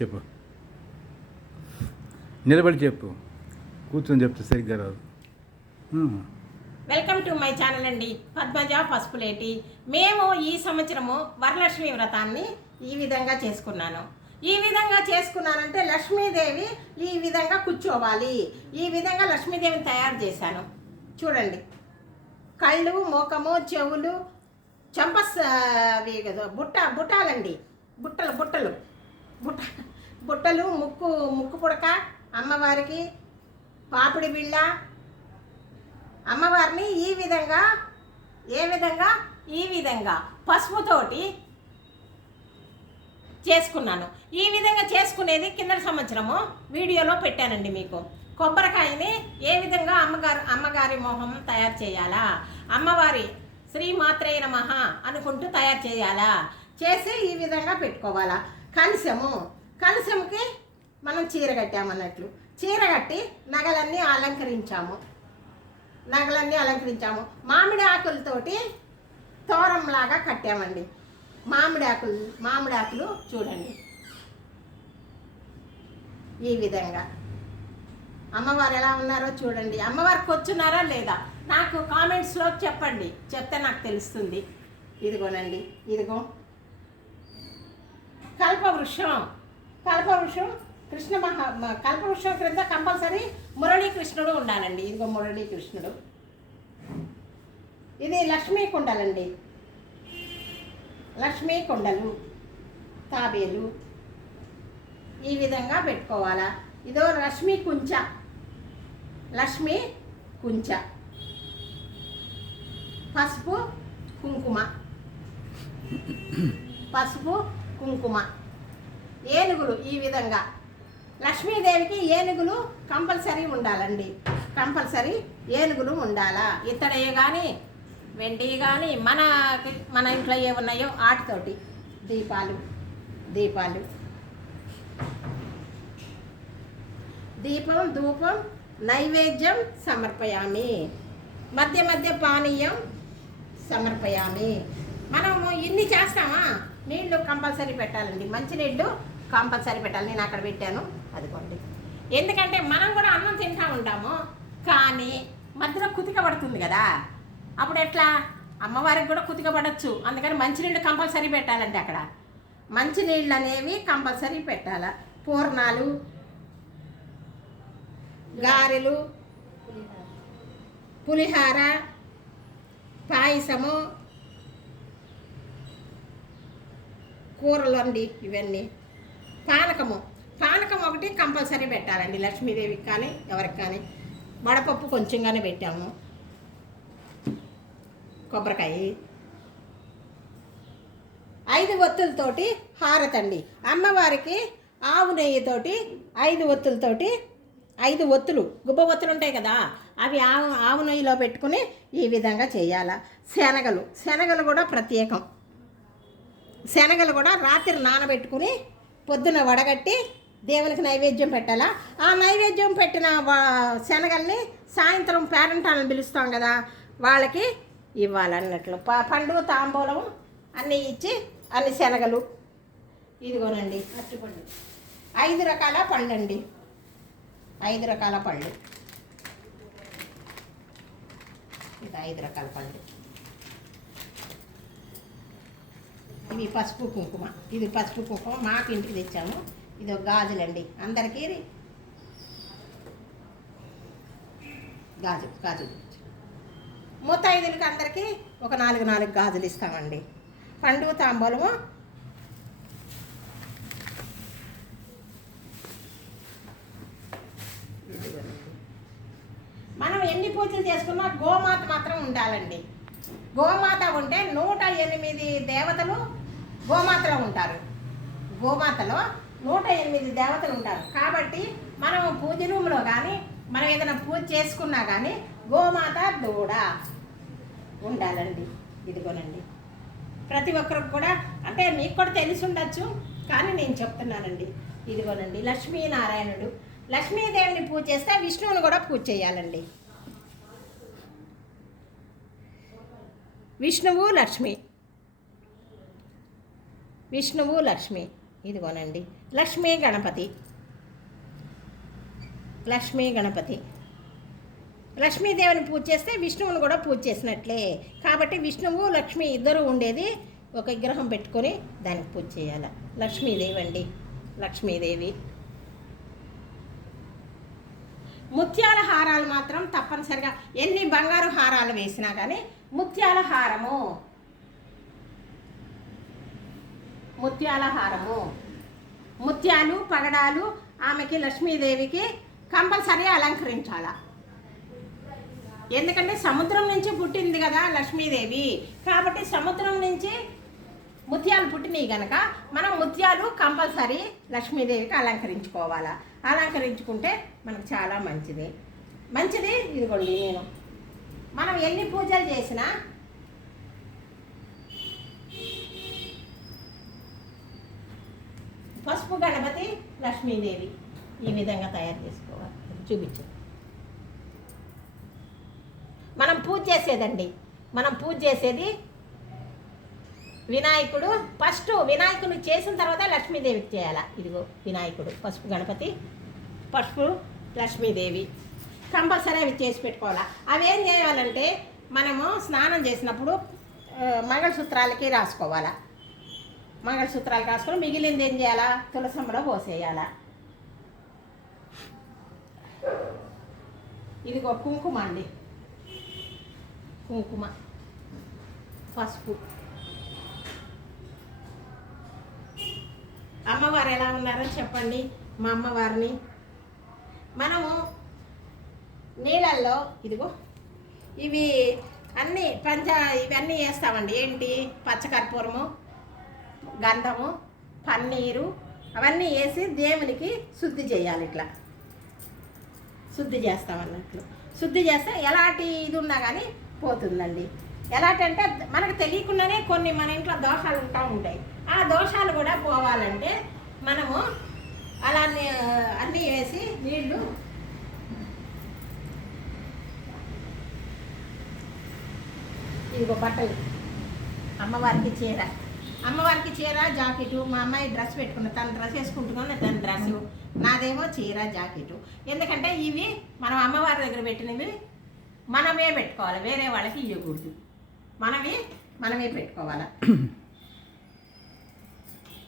చెప్పు. నిలబడి చెప్పు. కూర్చొని చెప్తే సరిగ్గా రాదు. వెల్కమ్ టు మై ఛానల్ అండి. పద్మజ పసుపులేటి. మేము ఈ సంవత్సరము వరలక్ష్మి వ్రతాన్ని ఈ విధంగా చేసుకున్నాను. ఈ విధంగా చేసుకున్నానంటే లక్ష్మీదేవి ఈ విధంగా కూర్చోవాలి. ఈ విధంగా లక్ష్మీదేవిని తయారు చేశాను. చూడండి. కళ్ళు మోకము చెవులు చంపస్ బుట్ట బుట్టాలండి. బుట్టలు బుట్టలు. బుట్ట బుట్టలు ముక్కు ముక్కు పుడక అమ్మవారికి పాపిడి బిళ్ళ. అమ్మవారిని ఈ విధంగా ఏ విధంగా? ఈ విధంగా పసుపుతోటి చేసుకున్నాను. ఈ విధంగా చేసుకునేది కింద సంవత్సరము వీడియోలో పెట్టానండి మీకు. కొబ్బరికాయని ఏ విధంగా అమ్మగారు అమ్మగారి మొహం తయారు చేయాలా? అమ్మవారి శ్రీమాత్రేయ నమ అనుకుంటూ తయారు చేయాలా? చేసి ఈ విధంగా పెట్టుకోవాలా? కలశము కలశంకి మనం చీర కట్టామన్నట్లు చీర కట్టి నగలన్నీ అలంకరించాము. నగలన్నీ అలంకరించాము. మామిడి ఆకులతోటి తోరంలాగా కట్టామండి. మామిడి ఆకులు మామిడి ఆకులు చూడండి. ఈ విధంగా. అమ్మవారు ఎలా ఉన్నారో చూడండి. అమ్మవారికి వచ్చున్నారా లేదా? నాకు కామెంట్స్లో చెప్పండి. చెప్తే నాకు తెలుస్తుంది. ఇదిగోనండి. ఇదిగో. కల్పవృక్షం కల్పవృక్షం కృష్ణ మహా కల్పవృక్షం క్రింద కంపల్సరీ మురళీకృష్ణుడు ఉండాలండి. ఇదిగో మురళీకృష్ణుడు. ఇది లక్ష్మీ కుండలండి లక్ష్మీ కుండలు తాబేలు ఈ విధంగా పెట్టుకోవాలా. ఇదో లక్ష్మీ కుంచ లక్ష్మీ కుంచ పసుపు కుంకుమ. పసుపు కుంకుమ. ఏనుగులు ఈ విధంగా. లక్ష్మీదేవికి ఏనుగులు కంపల్సరీ ఉండాలండి. కంపల్సరీ ఏనుగులు ఉండాలా? ఇతడే కానీ వెండి కానీ మన మన ఇంట్లో ఏమున్నాయో ఆటితోటి. దీపాలు దీపాలు. దీపం ధూపం నైవేద్యం సమర్పయామి. మధ్య మధ్య పానీయం సమర్పయామి. మనము ఇన్ని చేస్తామా? నీళ్ళు కంపల్సరీ పెట్టాలండి. మంచినీళ్ళు కంపల్సరీ పెట్టాలి. నేను అక్కడ పెట్టాను. అదిగోండి. ఎందుకంటే మనం కూడా అన్నం తింటా ఉంటాము. కానీ మధ్యలో కుతిక పడుతుంది కదా. అప్పుడు ఎట్లా? అమ్మవారికి కూడా కుతిక పడచ్చు. అందుకని మంచినీళ్ళు కంపల్సరీ పెట్టాలండి అక్కడ. మంచినీళ్ళు అనేవి కంపల్సరీ పెట్టాల. పూర్ణాలు గారెలు పులిహార పాయసము కూరలు అండి ఇవన్నీ. పానకము. పానకం ఒకటి కంపల్సరీ పెట్టాలండి లక్ష్మీదేవికి కానీ ఎవరికి కానీ. వడపప్పు కొంచెంగానే పెట్టాము. కొబ్బరికాయ. ఐదు ఒత్తులతోటి హారతండి. అమ్మవారికి ఆవు నెయ్యితోటి ఐదు ఒత్తులతోటి ఐదు ఒత్తులు. గుబ్బ ఒత్తులు ఉంటాయి కదా అవి ఆవు ఆవు నెయ్యిలో పెట్టుకుని ఈ విధంగా చేయాల. శనగలు. శనగలు కూడా ప్రత్యేకం. శనగలు కూడా రాత్రి నానబెట్టుకుని పొద్దున వడగట్టి దేవునికి నైవేద్యం పెట్టాలా? ఆ నైవేద్యం పెట్టిన వా- శనగల్ని సాయంత్రం పేరెంటాలను పిలుస్తాం కదా వాళ్ళకి ఇవ్వాలన్నట్లు. ప పండుగ తాంబూలం అన్నీ ఇచ్చి అన్ని శనగలు. ఇదిగోనండి అరటిపండు ఐదు రకాల పళ్ళు అండి ఐదు రకాల పళ్ళు ఇది ఐదు రకాల పళ్ళు ఇవి పసుపు కుంకుమ. ఇది పసుపు కుంకుమ మాకు ఇంటికి తెచ్చాము. ఇది ఒక గాజులండి. అందరికీ గాజు గాజు ముత్తైదులకి అందరికీ ఒక నాలుగు నాలుగు గాజులు ఇస్తామండి. పండుగ తాంబూలము. మనం ఎన్ని పూజలు చేసుకున్నా గోమాత మాత్రం ఉండాలండి. గోమాత ఉంటే నువ్వు గోమాతలో ఉంటారు. గోమాతలో నూట ఎనిమిది దేవతలు ఉంటారు. కాబట్టి మనం పూజ రూమ్లో కానీ మనం ఏదైనా పూజ చేసుకున్నా కానీ గోమాత దూడ ఉండాలండి. ఇదిగోనండి. ప్రతి ఒక్కరికి కూడా అంటే మీకు కూడా తెలిసి ఉండొచ్చు కానీ నేను చెప్తున్నానండి. ఇదిగోనండి లక్ష్మీనారాయణుడు. లక్ష్మీదేవిని పూజ చేస్తే విష్ణువుని కూడా పూజ చేయాలండి. విష్ణువు లక్ష్మి. విష్ణువు లక్ష్మి. ఇదిగోనండి. లక్ష్మీ గణపతి. లక్ష్మీ గణపతి. లక్ష్మీదేవిని పూజ చేస్తే విష్ణువుని కూడా పూజ చేసినట్లే. కాబట్టి విష్ణువు లక్ష్మి ఇద్దరు ఉండేది ఒక విగ్రహం పెట్టుకొని దానికి పూజ చేయాలి. లక్ష్మీదేవి అండి. లక్ష్మీదేవి. ముత్యాల హారాలు మాత్రం తప్పనిసరిగా ఎన్ని బంగారు హారాలు వేసినా కానీ ముత్యాల హారము. ముత్యాల హారము ముత్యాలు పగడాలు ఆమెకి లక్ష్మీదేవికి కంపల్సరీ అలంకరించాల. ఎందుకంటే సముద్రం నుంచి పుట్టింది కదా లక్ష్మీదేవి. కాబట్టి సముద్రం నుంచి ముత్యాలు పుట్టినాయి గనక మనం ముత్యాలు కంపల్సరీ లక్ష్మీదేవికి అలంకరించుకోవాలా. అలంకరించుకుంటే మనకు చాలా మంచిది. మంచిది ఇదిగోండి నేను. మనం ఎన్ని పూజలు చేసినా పసుపు గణపతి లక్ష్మీదేవి ఈ విధంగా తయారు చేసుకోవాలి. చూపించు. మనం పూజ చేసేదండి. మనం పూజ చేసేది వినాయకుడు. ఫస్ట్ వినాయకుని చేసిన తర్వాత లక్ష్మీదేవికి చేయాలా. ఇదిగో వినాయకుడు పసుపు గణపతి పసుపు లక్ష్మీదేవి. కంపల్సరీ అవి చేసి పెట్టుకోవాలా. అవి ఏం చేయాలంటే మనము స్నానం చేసినప్పుడు మంగళసూత్రాలకి రాసుకోవాలా. మంగళసూత్రాలు రాసుకొని మిగిలింది ఏం చేయాలా? తులసమ్మలో పోసేయాలా? ఇదిగో కుంకుమ అండి. కుంకుమ. పసుపు. అమ్మవారు ఎలా ఉన్నారో చెప్పండి మా అమ్మవారిని. మనము నీళ్ళల్లో ఇదిగో ఇవి అన్నీ పంచ ఇవన్నీ వేస్తామండి. ఏంటి? పచ్చకర్పూరము గంధము పన్నీరు అవన్నీ వేసి దేవునికి శుద్ధి చేయాలి ఇట్లా. శుద్ధి చేస్తాం అన్నట్లు. శుద్ధి చేస్తే ఎలాంటి ఇది ఉన్నా కానీ పోతుందండి. ఎలాంటి అంటే మనకు తెలియకుండానే కొన్ని మన ఇంట్లో దోషాలు ఉంటా ఉంటాయి. ఆ దోషాలు కూడా పోవాలంటే మనము అలా అన్ని అన్నీ వేసి ఇది ఇదిగో బట్టలు. అమ్మవారికి చీర. అమ్మవారికి చీర జాకెట్ మా అమ్మాయి డ్రెస్ పెట్టుకున్న తను డ్రెస్ వేసుకుంటున్నాను తన డ్రెస్ నాదేమో చీర జాకెట్. ఎందుకంటే ఇవి మనం అమ్మవారి దగ్గర పెట్టినవి మనమే పెట్టుకోవాలి వేరే వాళ్ళకి ఇవ్వకూడదు మనవి మనమే పెట్టుకోవాలా.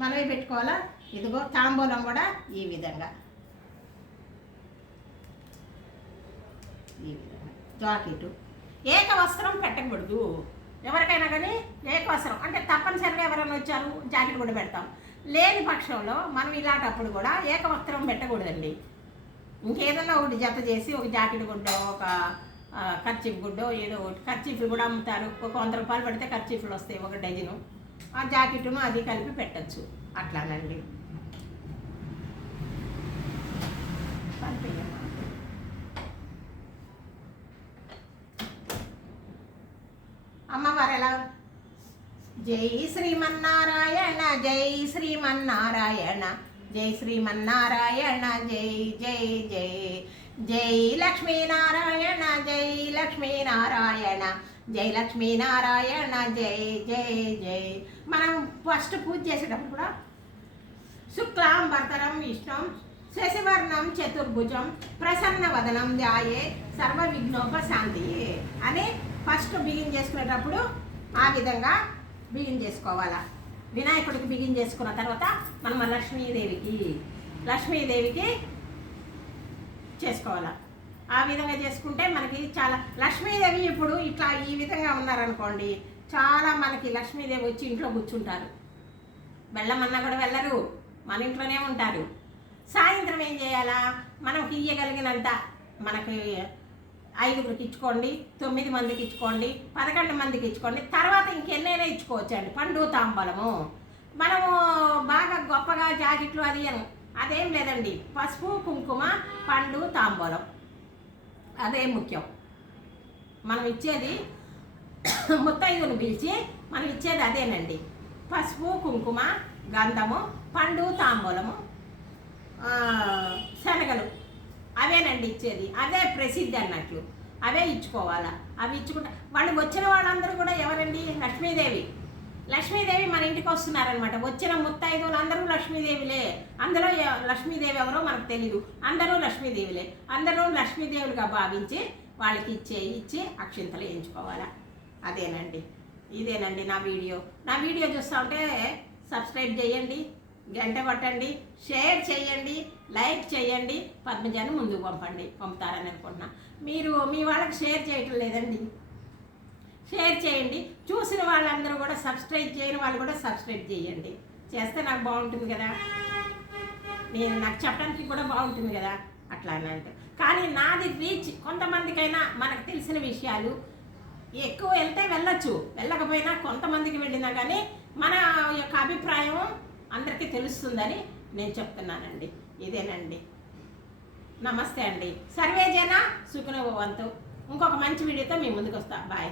మనమే పెట్టుకోవాలా? ఇదిగో తాంబూలం కూడా ఈ విధంగా. ఈ విధంగా. జాకెట్. ఏక వస్త్రం పెట్టకూడదు. ఎవరికైనా కానీ ఏక అంటే తప్పనిసరిగా ఎవరైనా వచ్చారు జాకెట్ కూడా పెడతాం. లేని పక్షంలో మనం ఇలాంటప్పుడు కూడా ఏకవస్త్రం పెట్టకూడదండి. ఇంకేదన్నా ఒకటి జత చేసి ఒక జాకెట్ గుడ్డో ఒక ఖర్చీఫ్ గుడ్డో ఏదో ఒకటి ఖర్చీఫ్లు కూడా అమ్ముతారు. ఒక వంద రూపాయలు పెడితే ఖర్చీఫ్లు వస్తాయి ఒక డజను. ఆ జాకెట్ను అది కలిపి పెట్టచ్చు. అట్లానండి. పంపించమ్మా. అమ్మవారు ఎలా జై శ్రీమన్నారాయణ జై శ్రీమన్నారాయణ జై శ్రీమన్నారాయణ జై జై జై. జై లక్ష్మీనారాయణ జై లక్ష్మీనారాయణ జై లక్ష్మీనారాయణ జై జై జై. మనం ఫస్ట్ పూజ చేసేటప్పుడు కూడా శుక్లాం భర్తరం విష్ణుం శశివర్ణం చతుర్భుజం ప్రసన్న వదనం ధ్యాయే సర్వ విఘ్నోపశాంతియే అని ఫస్ట్ బిగిన్ చేసుకునేటప్పుడు ఆ విధంగా బిగిన్ చేసుకోవాలా? వినాయకుడికి బిగిన్ చేసుకున్న తర్వాత మనం లక్ష్మీదేవికి లక్ష్మీదేవికి చేసుకోవాలా? ఆ విధంగా చేసుకుంటే మనకి చాలా లక్ష్మీదేవి ఇప్పుడు ఇట్లా ఈ విధంగా ఉన్నారనుకోండి చాలా మనకి లక్ష్మీదేవి వచ్చి ఇంట్లో కూర్చుంటారు. వెళ్ళమన్నా కూడా వెళ్ళరు మన ఇంట్లోనే ఉంటారు. సాయంత్రం ఏం చేయాలా? మనం ఇయ్యగలిగినంత మనకి ఐదుగురికి ఇచ్చుకోండి తొమ్మిది మందికి ఇచ్చుకోండి పదకొండు మందికి ఇచ్చుకోండి తర్వాత ఇంకెన్నైనా ఇచ్చుకోవచ్చండి. పండు తాంబలము. మనము బాగా గొప్పగా జాకెట్లు అది అదేం లేదండి. పసుపు కుంకుమ పండు తాంబూలం. అదే ముఖ్యం. మనం ఇచ్చేది ముత్తైదుని పిలిచి మనం ఇచ్చేది అదేనండి. పసుపు కుంకుమ గంధము పండు తాంబూలము శనగలు. అవేనండి ఇచ్చేది. అదే ప్రసిద్ధి అన్నట్లు. అవే ఇచ్చుకోవాలా. అవి ఇచ్చుకుంటా. వాళ్ళు వచ్చిన వాళ్ళందరూ కూడా ఎవరండి? లక్ష్మీదేవి. లక్ష్మీదేవి మన ఇంటికి వస్తున్నారనమాట వచ్చిన ముత్తైదువులు అందరూ లక్ష్మీదేవిలే. అందులో లక్ష్మీదేవి ఎవరో మనకు తెలియదు అందరూ లక్ష్మీదేవిలే. అందరూ లక్ష్మీదేవులుగా భావించి వాళ్ళకి ఇచ్చే ఇచ్చి అక్షింతలు వేయించుకోవాలా. అదేనండి. ఇదేనండి నా వీడియో. నా వీడియో చూస్తూ ఉంటే సబ్స్క్రైబ్ చేయండి. గంట కొట్టండి షేర్ చేయండి లైక్ చేయండి పద్మజాన్ని ముందుకు పంపండి పంపుతారని అనుకుంటున్నా. మీరు మీ వాళ్ళకి షేర్ చేయటం లేదండి. షేర్ చేయండి. చూసిన వాళ్ళందరూ కూడా సబ్స్క్రైబ్ చేయని వాళ్ళు కూడా సబ్స్క్రైబ్ చేయండి. చేస్తే నాకు బాగుంటుంది కదా. నేను నాకు చెప్పడానికి కూడా బాగుంటుంది కదా. అట్లా అని అంటే. కానీ నాది రీచ్ కొంతమందికైనా మనకు తెలిసిన విషయాలు ఎక్కువ వెళ్తే వెళ్ళొచ్చు. వెళ్ళకపోయినా కొంతమందికి వెళ్ళినా కానీ మన యొక్క అభిప్రాయం అందరికీ తెలుస్తుందని నేను చెప్తున్నానండి. ఇదేనండి. నమస్తే అండి. సర్వేజేనా సుఖనోభవంతు ఇంకొక మంచి వీడియోతో మీ ముందుకు వస్తా బాయ్.